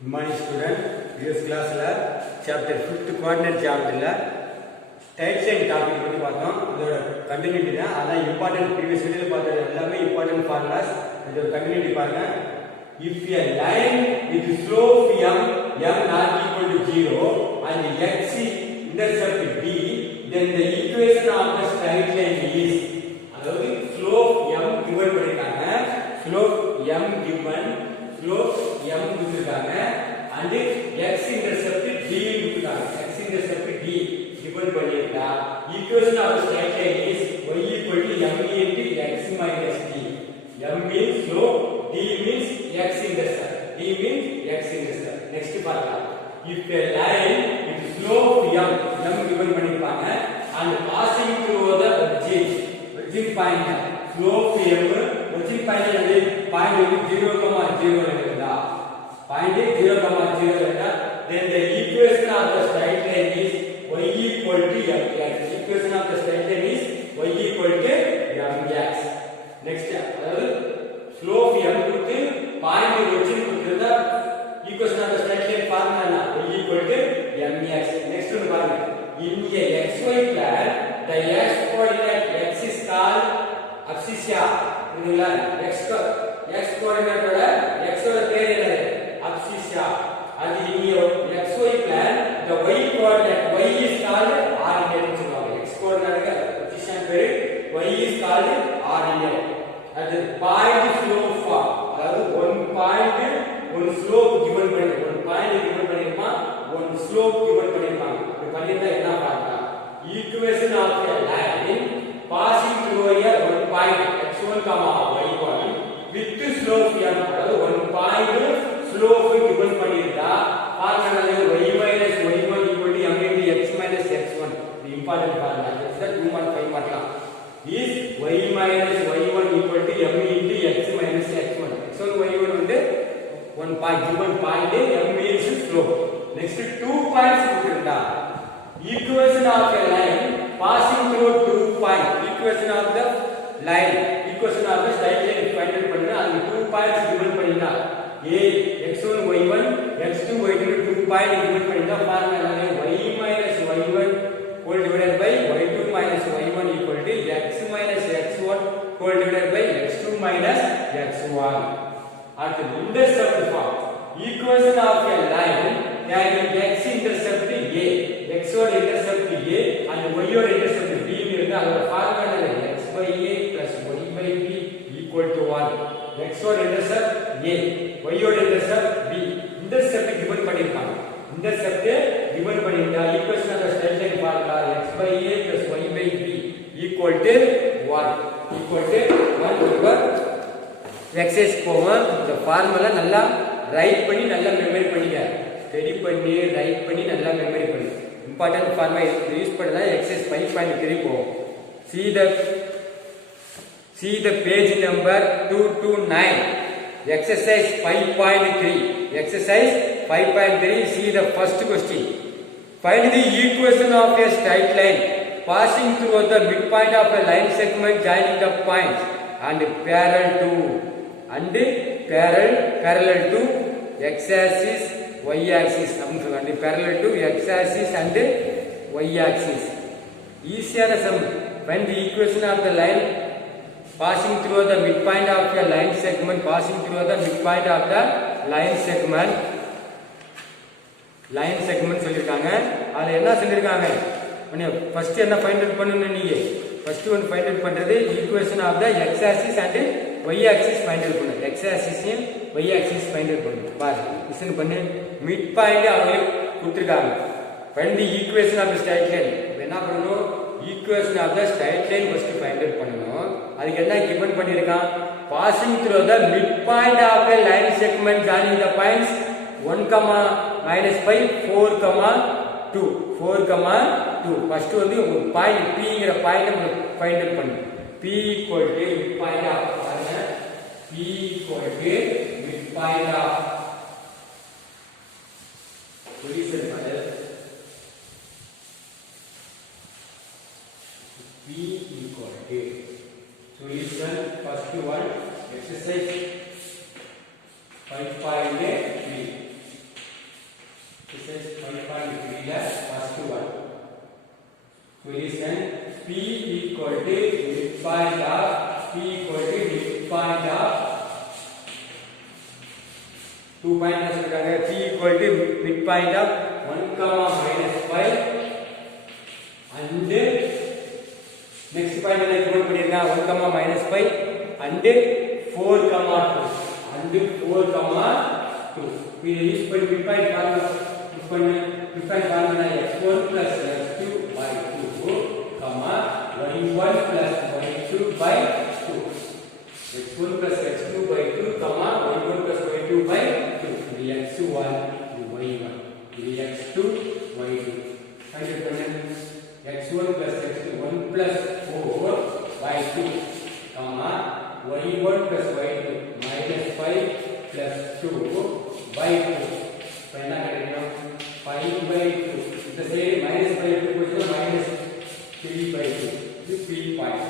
Good morning student. Previous class chapter 5th coordinate geometry tight line topic பத்தி பார்த்தோம். அதோட continuity தான். அதான் இம்பார்ட்டன்ட் previous வீடியோல பார்த்தது எல்லாமே இம்பார்ட்டன்ட் ஃபார்முலாஸ். இதோட கண்டினியூட்டி பாருங்க. If a line with slope m not equal to 0 and x intercept d, then the equation of the straight line is, அதாவது slope m given பண்ணிருக்காங்க. slope m given, slope m கொடுத்திருக்காங்க and x intercept d கொடுத்திருக்காங்க. x intercept d given பண்ணிருக்கா. equation of the straight line is y equal to m into x minus d. m means slope, d means x intercept. d means x intercept. Next பார்க்கலாம். if a line with slope m given பண்ணிருப்பாங்க and passing through the origin point, slope m origin point வந்து point 0,0 இருக்குதா, point 0,0 இருக்குதா, then the equation of the straight line is y equal to mx. equation of the straight line is y equal to mx. next அதாவது slope m கொடுத்து point origin கொடுத்தா equation of the straight line formula என்ன, y equal to mx. next one பாருங்க. in a xy plane the x coordinate x is called abscissa. இதுல x coordinate ஓட x ஓட பேர் என்னது, abscissa. அது in a xy plane the y coordinate y is called ordinate சொல்லுவாங்க. x coordinate abscissa பேர் y is called ordinate. அது point slope form, அதாவது one point one slope given பண்ணி, one point given பண்ணிருமா, one slope given பண்ணிருப்பாங்க. இப்படி பண்ணிட்டா என்ன பார்க்கலாம், equation of a line passing through a one point x1, y1 with slope m, அதாவது one point slope given பண்ணிருந்தா பார்க்கறது y minus y1 equal to m into x minus x1. இது important formula. It's 2.5 mark. is y minus y1 equal to m into x minus x1. x1 y1 வந்து one point given point m means slope. next 2 points கொடுத்திருந்தா equation of a line passing through 2 points, equation of the line, equation of the straight line find out பண்ணா அந்த 2 points given பண்ணினா a x1 y1 x2 y2 2 point given பண்ணினா formula y minus y1 whole divided by y2 minus y1 equal to x minus x1 whole divided by x2 minus x1. at the intercept form, equation of a line having x intercept a, x ஓட intercept a and y ஓட intercept b இருக்கு. அதோட formula x by a plus y by b equal to 1. x ஓட intercept a, y ஓட intercept b. intercept given பண்ணிருக்காங்க. intercept given பண்ணிட்டா equation of the straight line formula x by a plus y by b equal to 1 equal to 1 over exercise போவோம். இந்த formula நல்லா right பண்ணி நல்லா memory பண்ணிக்க. Study பண்ணி ரைட் பண்ணி நல்லா மெமரி பண்ணி இம்பார்ட்டன்ட் ஃபார்முலா யூஸ் பண்ணா எக்ஸைஸ் 5.3 போவோம். see the page number 229, exercise 5.3. exercise 5.3. see the first question. find the equation of a straight line passing through the midpoint of a line segment joining the points and parallel to x axis y axis அப்படினு சொல்றாங்க. parallel to x axis and y axis. ஈஸியான some. find the equation of the line passing through the midpoint of a line segment, passing through the midpoint of the line segment சொல்லிருக்காங்க. அதுல என்ன சொல்லிருக்காங்க, first என்ன find out பண்ணனும், நீங்க first one find out பண்றது equation of the x axis and y axis find out பண்ணு. x axis and y axis find out பண்ணு. பாரு லிசன் பண்ணு. மிட் பாயிண்ட் அவங்க கொடுத்திருக்காங்க. find the equation of the straight line. என்ன பண்ணனும், equation of the straight line first find out பண்ணனும். அதுக்கு என்ன given பண்ணிருக்கான், passing through the midpoint of a line segment joining the points 1, -5, 4, 2. First வந்து ஒரு பாயிண்ட் p ங்கற பாயிண்ட் நம்ம find out பண்ணனும். p equal to midpoint of, p equal to midpoint of solution model. p equal to solution first one exercise 5.3. exercise 5.3 la first one. Solution P equal to midpoint of P equal to midpoint of 1 comma minus 5 and next point என்ன include பண்ணிருக்கா 1 comma minus 5 and 4 comma 2 we use for midpoint formula x1 plus x2 by 2 comma y1 plus y2 by 2 x1 plus x2 by 2 comma y1 plus y2 by 2 இது x1 இது y1 இது x2 y2 x1 plus x2 1 plus 4 by 2 comma y1 plus y2 minus 5 plus 2 by 2 இப்போ என்ன கிடைக்கும் 5 by 2 இந்த side minus 5 எடுத்து போச்சுனா minus 3 by 2 இது p பாயிண்ட்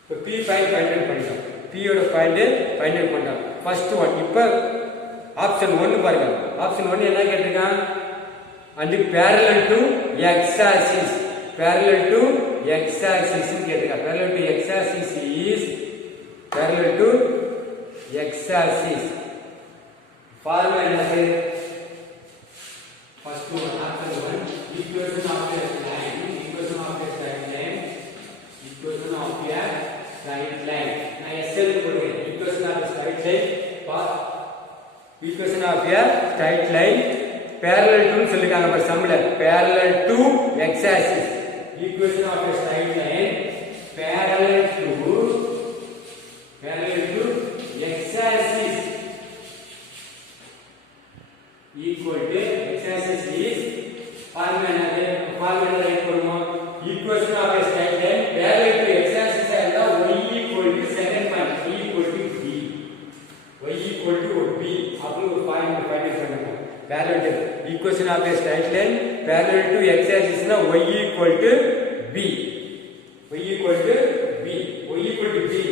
இப்போ p பாயிண்ட் ஃபைண்ட் அவுட் பண்ணிட்டோம் p யோட பாயிண்ட் ஃபைண்ட் அவுட் பண்ணிட்டோம் ஃபர்ஸ்ட் ஒன் இப்போ ஆப்ஷன் 1 பாருங்க ஆப்ஷன் 1 என்ன கேட்டிருக்கான் and parallel to x axis parallel to x axis ன்னு கேட்டிருக்கான் parallel to x axis is parallel to x axis formula என்னது first one option 1 equation of a line equation of a straight line நான் SL போடுறேன் equation of a straight line equation of a straight line parallel to சொல்லிருக்காங்க பாரு சம்ல parallel to x axis equation of a straight line parallel to x axis equal to x axis is formula write பண்ணுவோம் equation of a straight line parallel to x axis and y equal to second point y equal to b அப்போ ஒரு point find பண்ணுவோம் parallel to equation of a straight line parallel to x axis na y equal to b y equal to b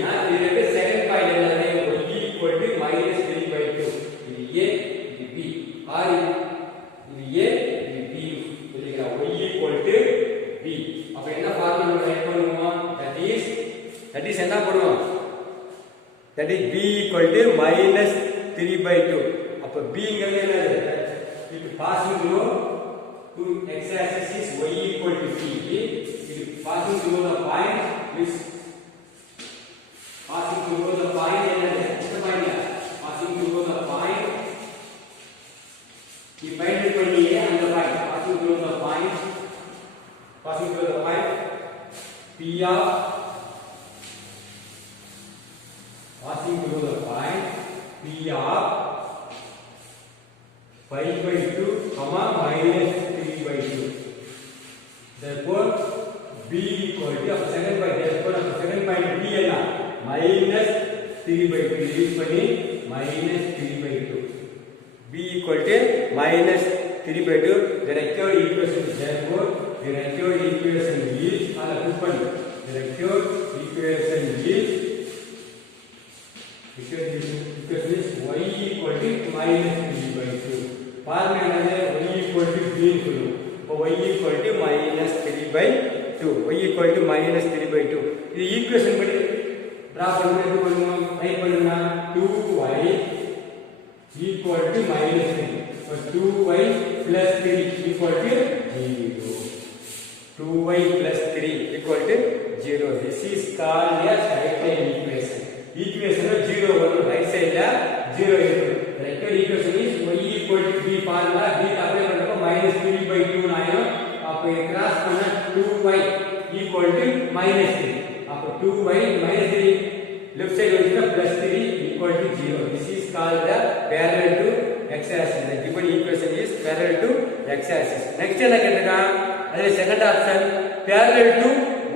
na இது second point என்னது y equal to minus 3 by 2 இது a இது b or இது a இது b இல்லையா y equal to b அப்ப என்ன formula right பண்ணுவோம் that is என்ன பண்ணுவோம் that is b equal to minus 3 by 2 அப்ப b ங்கிறது என்னது it passing through to x axis is y equal to c it passing through the point which passing through the point என்னது இந்த point passing through the point find பண்ணியே அந்த point passing through the point p of passing through the point p of 5 by 2 comma minus 3 by 2 therefore b equal to second point therefore second point b என்ன minus 3 by 2 use பண்ணி minus 3 by 2 b equal to minus 3 by 2 the required equation is therefore the required equation is ala put பண்ணு the required equation is y equal to minus 3 by 2 formula என்னது y equal to b சொல்லுவோம் அப்ப y equal to minus 3 by 2 y equal to minus 3 by 2 இது equation படி draw பண்ணும்போது எப்படி பண்ணுவோம் right பண்ணுங்க 2y equal to minus 3 so 2y plus 3 equal to 0 2y plus 3 equal to 0 this is called a straight line equation equation 0 வரும் right சைடுல 0 இருக்கும் required equation is y equal to b formula b apply பண்றப்ப minus 3 by 2 னு ஆயிடும் அப்ப cross பண்ண 2y equal to minus 3 அப்ப 2y minus 3 left side வந்துனா plus 3 equal to 0 this is called the parallel to x axis the given equation is parallel to x axis next என்ன கேட்டிருக்கான் அதுல second option parallel to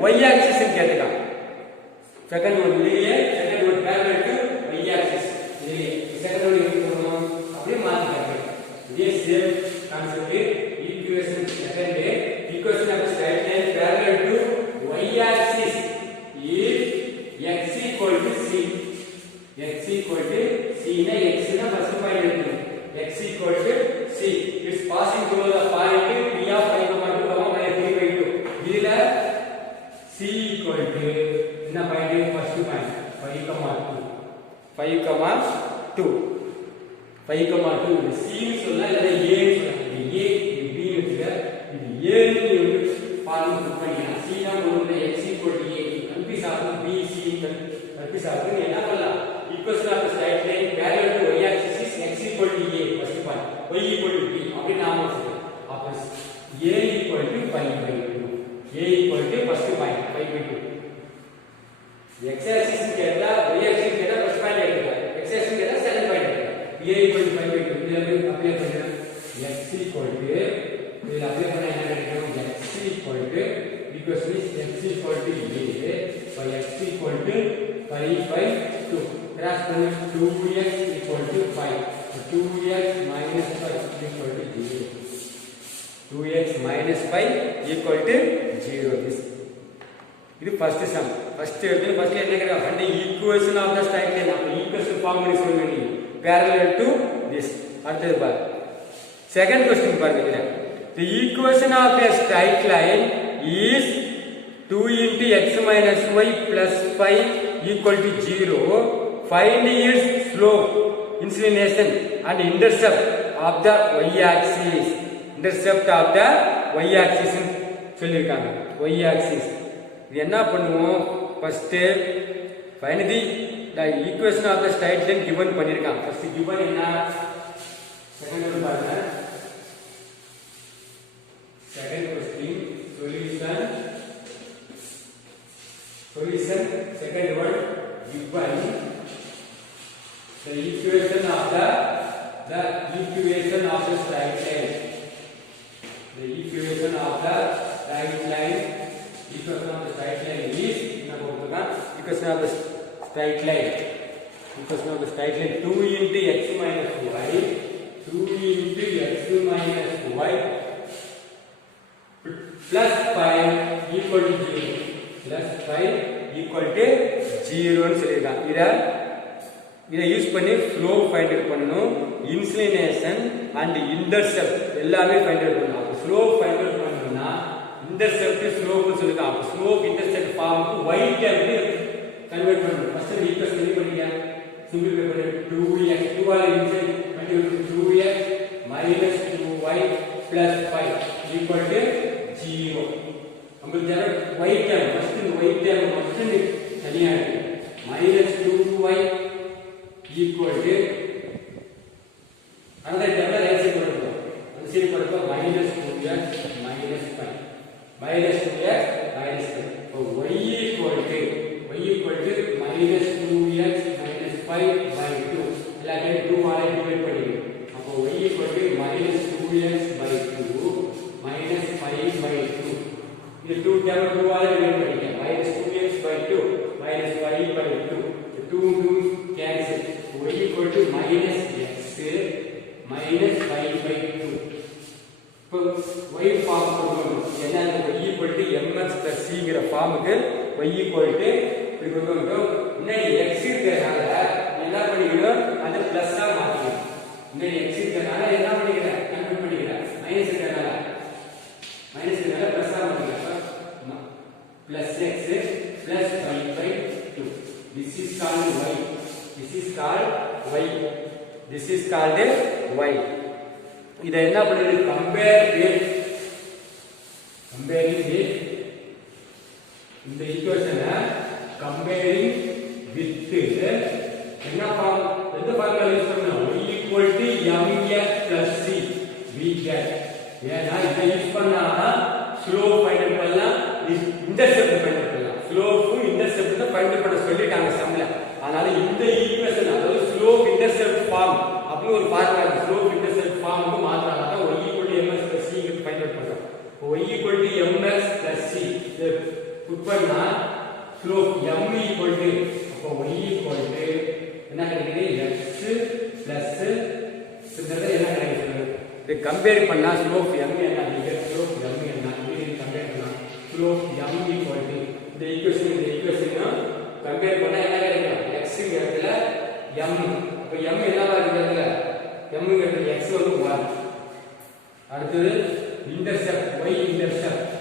y axis ன்னு கேட்டிருக்கான் second one இல்லையே second one parallel to y axis இல்லையே second one எப்படி பண்ணனும் அப்படியே மாத்திக்கலாம் இதே same concept equation second equation of straight line parallel to y axis is x equal to c x equal to c na x na first point எடுக்கணும் x equal to c c equal to என்ன point first point 5,2 5,2 5,2 இது c ன்னு சொல்லலாம் இல்ல a ன்னு சொல்லலாம் இது a இது b ன்னு வச்சுக்க இது a ன்னு ஒரு ஃபார்முலா புக் பண்ணிக்கலாம் c னா போடுறது x equal to a confuse ஆகும் b c கன்ஃபியூஸ் ஆகும் என்ன பண்ணலாம் equation of the straight line parallel to y axis is x equal to a first point y equal to b அப்படி நாம சொல்றோம் அப்ப a equal to 5/2 a equal to first point 5/2 x axis கேட்டா y axis கேட்டா first point எடுத்துக்கலாம் x axis கேட்டா second point எடுத்துக்கலாம் a equal to 5/2 இதுல போய் அப்ளை பண்ணா x equal to இதுல அப்ளை பண்ணா என்ன கிடைக்கும் x equal to equation is x equal to a by x equal to 5/2 cross பண்ணி 2x equal to 5 so 2x minus 5 equal to 0 2x minus 5 equal to 0 this இது first sum first எடுத்து first என்ன கேக்குறா find the equation of the straight line அப்ப equation form பண்ணி சொல்லுங்க நீ parallel to this அடுத்து பாரு second question பாருங்க இதுல the equation of a straight line is 2 into x minus y plus 5 equal to 0 find its slope inclination and intercept of the y axis intercept of the y axis சொல்லிருக்காங்க y axis இது என்ன பண்ணுவோம் first find the equation of the straight line given பண்ணிருக்காங்க first given என்ன second one பாருங்க second question solution second one given the equation of the equation of the straight line the equation of the straight line equation of the straight line is என்ன போட்டுருக்கா equation of the straight line 2 into x minus y 2 into x minus y plus 5 equal to 0 plus 5 equal to 0 ன்னு சொல்லிருக்காங்க இத use பண்ணி slope find out பண்ணனும் inclination and intercept எல்லாமே find out பண்ணனும் அப்ப slope find out பண்ணனும்னா intercept slope னு சொல்லிருக்காங்க அப்ப ஸ்லோப் இன்டர்செப்ட் ஃபார்முக்கு y டேர்ம் கன்வர்ட் பண்ணனும் ஃபர்ஸ்ட் ஈக்குவேஷன் ரெடி பண்ணிங்க சிம்பிள் பண்ணி 2x 2 ஆல் இன்சைட் பண்ணி 2x minus 2y plus 5 equal to 0 நமக்கு தேவை y டேர்ம் ஃபர்ஸ்ட் இந்த y டேர்ம் மட்டும் தனியா இருக்கு minus 2y equal to அந்த டேர்ம்ல ரைட் சைடு போடுறோம் அந்த சைடு போடுறப்ப minus 2x minus 5 minus 2x minus 5 இப்போ y equal to minus 2x minus 5 by 2 எல்லாத்தையும் 2 ஆல டிவைட் பண்ணிடுங்க அப்போ y equal to minus 2x by 2 minus 5 by 2 இது 2 டேர்ம் 2 ஆல டிவைட் பண்ணிங்க minus 2x by 2 minus 5 by 2 2 cancel y equal to minus x minus 5 by 2 இப்போ y form போடுவோம் என்ன y equal to mx plus c ங்கற ஃபார்முக்கு y equal to இப்படி கொண்டு வந்தோம் இன்னை x இருக்கறனால என்ன பண்ணிக்கணும் அது பிளஸ்ஸா மாத்திக்கணும் இன்னை x இருக்கறனால என்ன பண்ணிக்கிறேன் கன்வர்ட் பண்ணிக்கிறேன் மைனஸ் இருக்கறனால பிளஸ்ஸா மாத்திக்கலாம் plus x plus 5 by 2 this is called y இத என்ன பண்ணுது கம்பேர் வித் இந்த ஈக்குவேஷனை கம்பேரிங் வித் என்ன ஃபார்ம் எந்த ஃபார்முலா யூஸ் பண்ணனும் y equal to mx plus c we get ஏன்னா இத யூஸ் பண்ணா ஸ்லோப் ஃபைண்ட் பண்ணலாம் இன்டர்செப்ட் ஃபைண்ட் பண்ணலாம் ஸ்லோப் இன்டர்செப்ட் தான் ஃபைண்ட் பண்ண சொல்லிட்டாங்க சம்ல அதனால இந்த ஈக்குவேஷன் அதாவது ஸ்லோப் இன்டர்செப்ட் ஃபார்ம் அப்படி ஒரு ஃபார்முலா இருக்கு ஸ்லோப் இன்டர்செப்ட் ஃபார்முக்கு மாத்தறாங்க தான் y equal to mx plus c க்கு ஃபைண்ட் அவுட் பண்றோம் y equal to mx plus c இது புட் பண்ணா ஸ்லோப் m equal to அப்போ y equal to என்ன கிடைக்குது x plus இதுல என்ன கிடைக்குது இது கம்பேர் பண்ணா ஸ்லோப் m என்ன கிடைக்குது ஸ்லோப் m என்ன இது கம்பேர் பண்ணா ஸ்லோப் m equal to இந்த ஈக்குவேஷன் கம்பேர் பண்ணா என்ன கிடைக்கும் x ங்க இடத்துல m அப்ப m என்னவா இருக்கு இடத்துல m ங்க இடத்துல x வந்து 1 அடுத்து intercept y intercept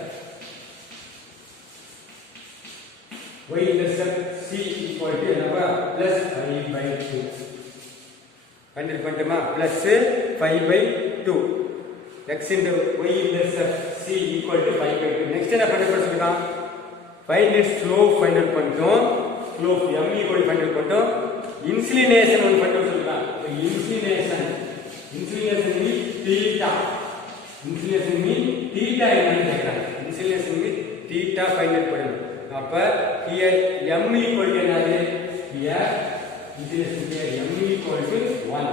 y intercept c equal to என்னப்பா plus 5/2 கண்டுபிடி பண்ணிட்டோமா plus 5/2 x into y intercept c equal to 5/2 next என்ன கண்டுபிடிச்சிருக்கான் find its slope find out பண்ணிட்டோம் slope m equal to find out பண்ணிட்டோம் inclination ஒன்னு find out சொல்லிருக்கான் inclination means theta என்னன்னு கேக்குறாங்க inclination means theta find out பண்ணணும் அப்ப here m equal to என்னது here inclination here m equal to 1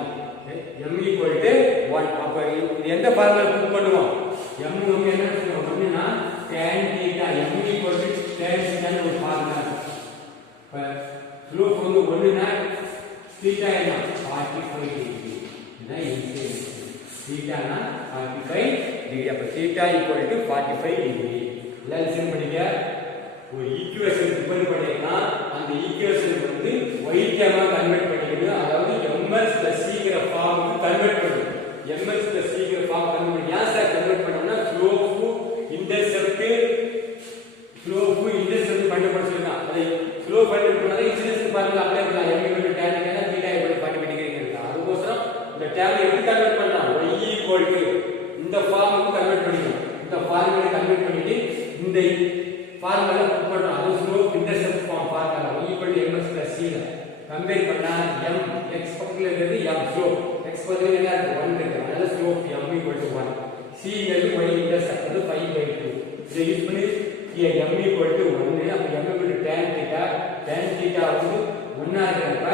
m equal to 1 அப்ப இது எந்த ஃபார்முலா புட் பண்ணுவோம் m வந்து என்ன சொல்றோம் அப்படினா tan theta m equal to tan theta ன்னு ஒரு ஃபார்முலா அப்ப ஸ்லோப் வந்து 1 னா theta என்ன 45 டிகிரி இதான் inclination theta னா 45 டிகிரி அப்ப theta equal to 45 டிகிரி எல்லாம் லிசன் பண்ணிக்க ஒரு ஈக்குவேஷன் டிபெண்ட் பண்ணினா அந்த ஈக்குவேஷன் வந்து y டேர்மா கன்வர்ட் பண்ணிக்கணும் அதாவது ms c ங்கற ஃபார்முக்கு கன்வர்ட் பண்ணனும் ms c ங்கற ஃபார்ம் கன்வர்ட் பண்ணி யாச கன்வர்ட் பண்ணனும்னா ஸ்லோப் இன்டர்செப்ட் கண்டுபிடிச்சிருக்கான் அதை ஸ்லோப் கன்வர்ட் பண்ணாத இன்சிடென்ஸ் ஃபார்முலா அப்ளை பண்ணலாம் m = tan θ θ = 45 டிகிரி இருக்கு அதுக்கோசரம் இந்த டேர்ம் எப்படி கன்வர்ட் பண்ணலாம் y இந்த ஃபார்முக்கு கன்வர்ட் பண்ணிக்கணும் இந்த ஃபார்முலை கன்வர்ட் பண்ணிட்டு இந்த ஃபார்முலா புட் பண்றோம் அது slope intercept formula y = ms + c compare பண்ணா m x பக்கத்துல இருக்கிறது m ஸ்லோப் x பக்கத்துல என்ன இருக்கு 1 இருக்கு அதனால ஸ்லோப் m = 1 c ங்கிறது y இன்டர்செப்ட் அது 5/2 இதை யூஸ் பண்ணி here m = 1 அப்ப m = tan θ வந்து 1 ஆ இருக்கிறப்ப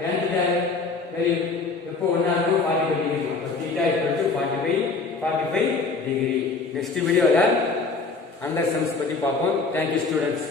tan θ சரி எப்போ 1 ஆ இருக்கும் 45 டிகிரி அப்ப θ = 45 டிகிரி நெக்ஸ்ட் வீடியோல அண்டர் சம்ஸ் பத்தி பார்ப்போம். Thank you students.